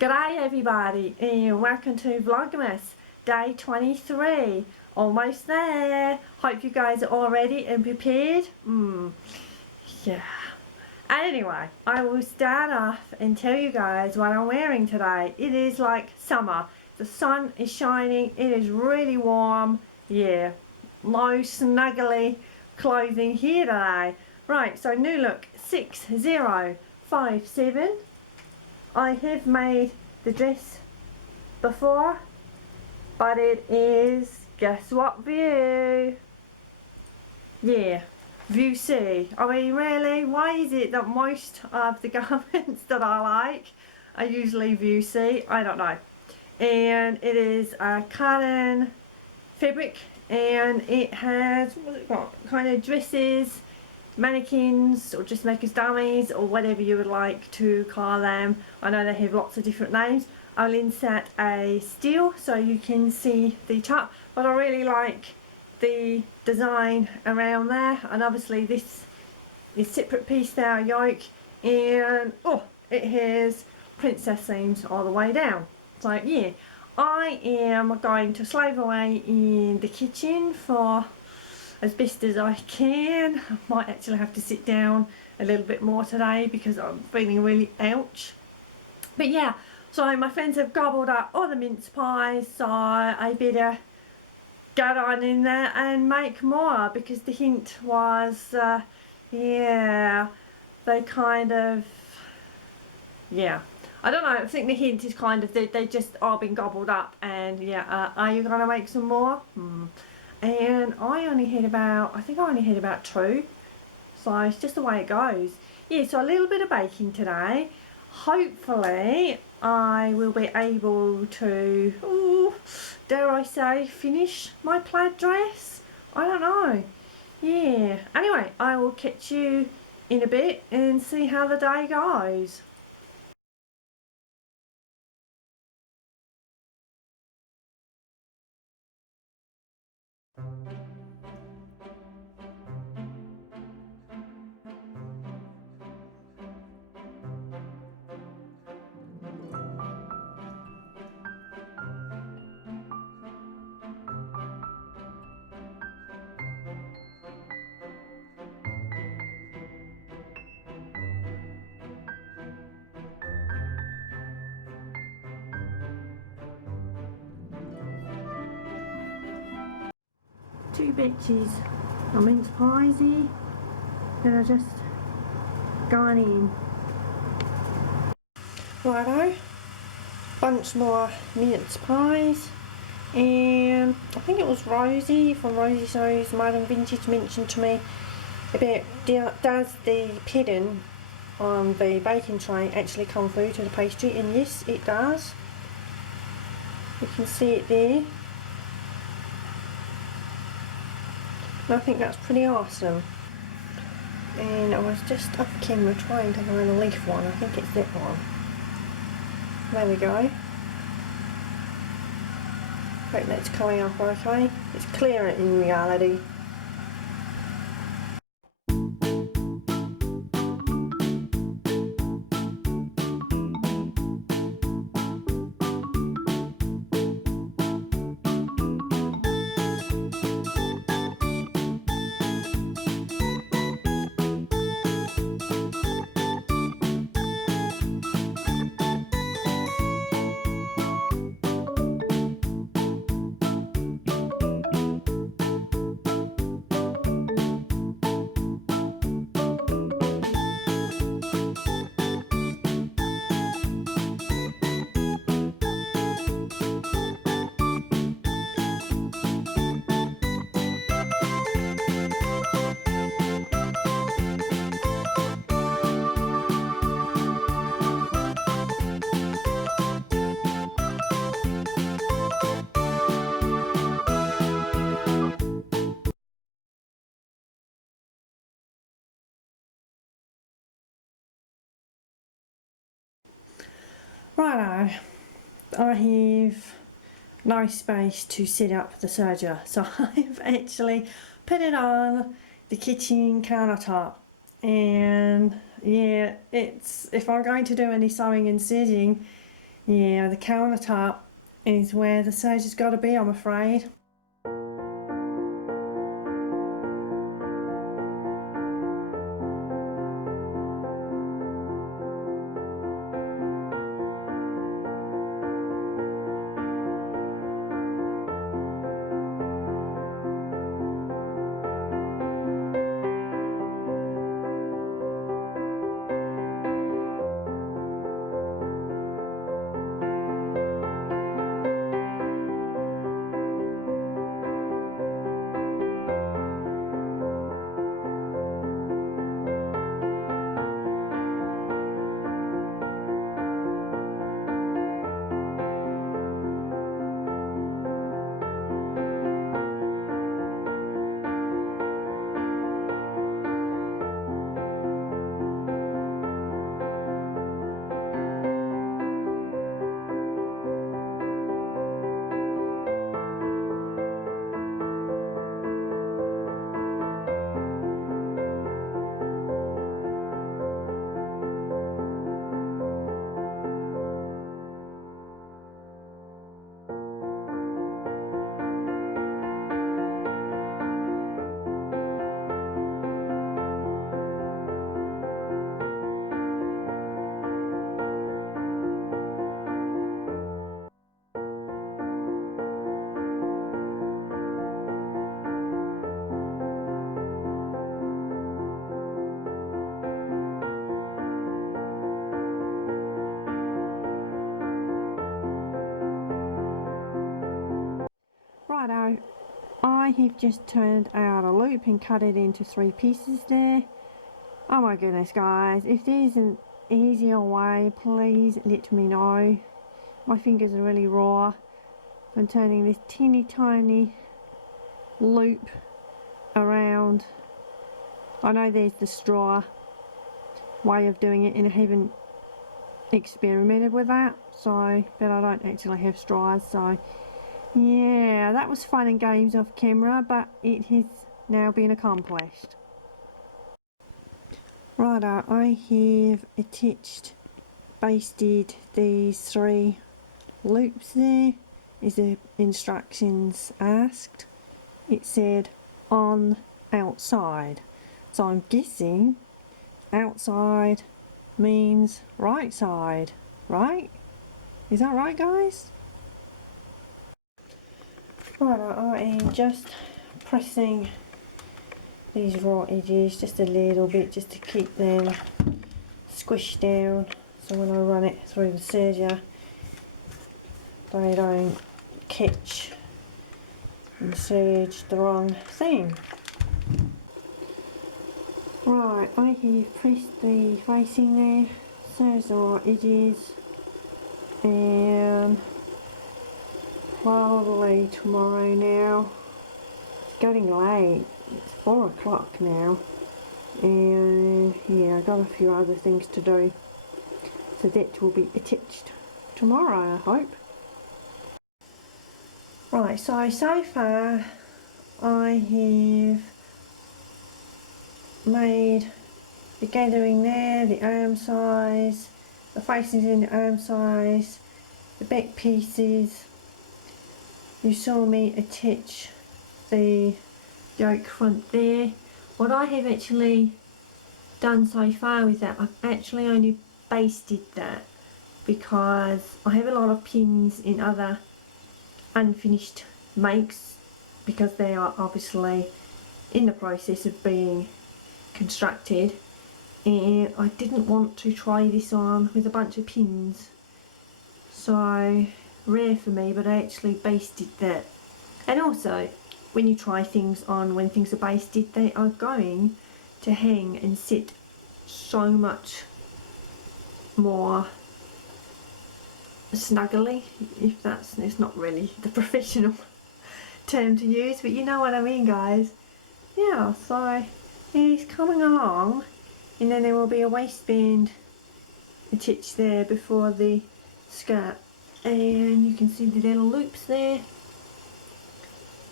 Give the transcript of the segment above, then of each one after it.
G'day everybody and welcome to Vlogmas day 23. Almost there. Hope you guys are all ready and prepared. Yeah. Anyway, I will start off and tell you guys what I'm wearing today. It is like summer. The sun is shining. It is really warm. Yeah. No snuggly clothing here today. Right, so new look 6057. I have made the dress before, but it is, guess what view? Yeah, view C. I mean, really, why is it that most of the garments that I like are usually view C? I don't know. And it is a cotton fabric, and it has, what's it got? Kind of dresses, mannequins, or just makers dummies, or whatever you would like to call them. I know they have lots of different names. I'll insert a still so you can see the top, but I really like the design around there. And obviously this is separate piece style yoke, and oh, it has princess seams all the way down. So yeah, I am going to slave away in the kitchen for as best as I can. I might actually have to sit down a little bit more today because I'm feeling really ouch. But yeah, so my friends have gobbled up all the mince pies, so I better get on in there and make more, because the hint was, yeah, they kind of, yeah. I don't know, I think the hint is kind of, they just all been gobbled up, and yeah, are you going to make some more? And I only had about, I think I only had about 2, so it's just the way it goes. Yeah, so a little bit of baking today. Hopefully I will be able to, ooh, dare I say, finish my plaid dress. I don't know. Yeah, anyway, I will catch you in a bit and see how the day goes. Two batches of mince pies here that are just going in. Righto, bunch more mince pies, and I think it was Rosie from Rosie Shows Modern Vintage mentioned to me about does the pattern on the baking tray actually come through to the pastry, and yes it does. You can see it there. I think that's pretty awesome. And I was just off camera trying to find a leaf one. I think it's that one. There we go. Hope that's coming up okay. It's clearer in reality. Righto, I have no space to set up the serger, so I've actually put it on the kitchen countertop, and yeah, it's, if I'm going to do any sewing and stitching, Yeah, the countertop is where the serge has got to be, I'm afraid. Righto, I have just turned out a loop and cut it into 3 pieces there. Oh my goodness guys, if there's an easier way, please let me know. My fingers are really raw. I'm turning this teeny tiny loop around. I know there's the straw way of doing it and I haven't experimented with that, so, but I don't actually have straws, so yeah, that was fun and games off camera, but it has now been accomplished. Righto, I have attached, basted these 3 loops there, as the instructions asked. It said on outside, so I'm guessing outside means right side, right? Is that right guys? Right, I am just pressing these raw edges just a little bit just to keep them squished down, so when I run it through the serger they don't catch and serge the wrong thing. Right, I have pressed the facing there, serge the raw edges, and probably tomorrow now. It's getting late, it's 4 o'clock now, and yeah, I've got a few other things to do, so that will be attached tomorrow I hope. Right, so far I have made the gathering there, the arm size, the facings in the arm size, the back pieces. You saw me attach the yoke front there. What I have actually done so far is that I've actually only basted that because I have a lot of pins in other unfinished makes because they are obviously in the process of being constructed, and I didn't want to try this on with a bunch of pins, so rare for me, but I actually basted that. And also when you try things on when things are basted, they are going to hang and sit so much more snuggly, if that's, it's not really the professional term to use, but you know what I mean guys. Yeah, so he's coming along, and then there will be a waistband attached there before the skirt, and you can see the little loops there.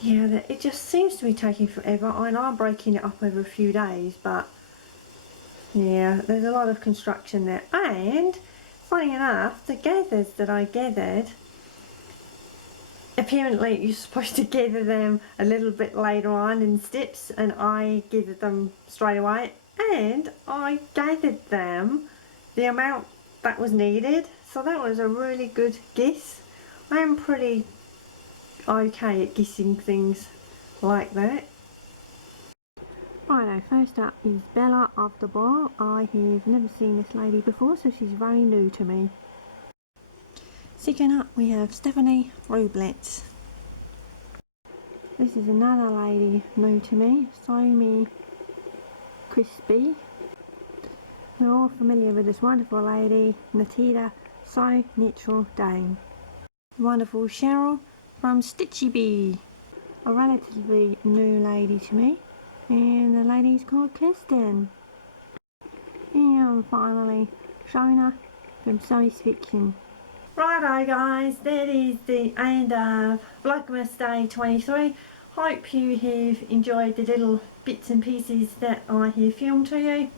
Yeah, it just seems to be taking forever. I know I'm breaking it up over a few days, but yeah, there's a lot of construction there, and funny enough, the gathers that I gathered, apparently you're supposed to gather them a little bit later on in steps, and I gathered them straight away, and I gathered them the amount that was needed, so that was a really good guess. I am pretty okay at guessing things like that. Righto, first up is Bella of the Bar. I have never seen this lady before, so she's very new to me. Second up we have Stephanie Roblets. This is another lady new to me, Somi Crispy. We're all familiar with this wonderful lady, Natita So Natural Dame. Wonderful Cheryl from Stitchy Bee, a relatively new lady to me, and the lady's called Kirsten. And finally, Shona from Science Fiction. Righto guys, that is the end of Vlogmas Day 23. Hope you have enjoyed the little bits and pieces that I have filmed for you,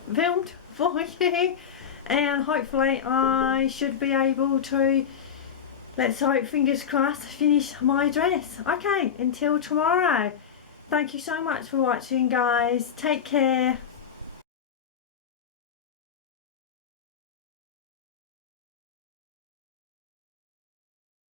and hopefully I should be able to, let's hope, fingers crossed, finish my dress. Okay, until tomorrow. Thank you so much for watching guys. Take care.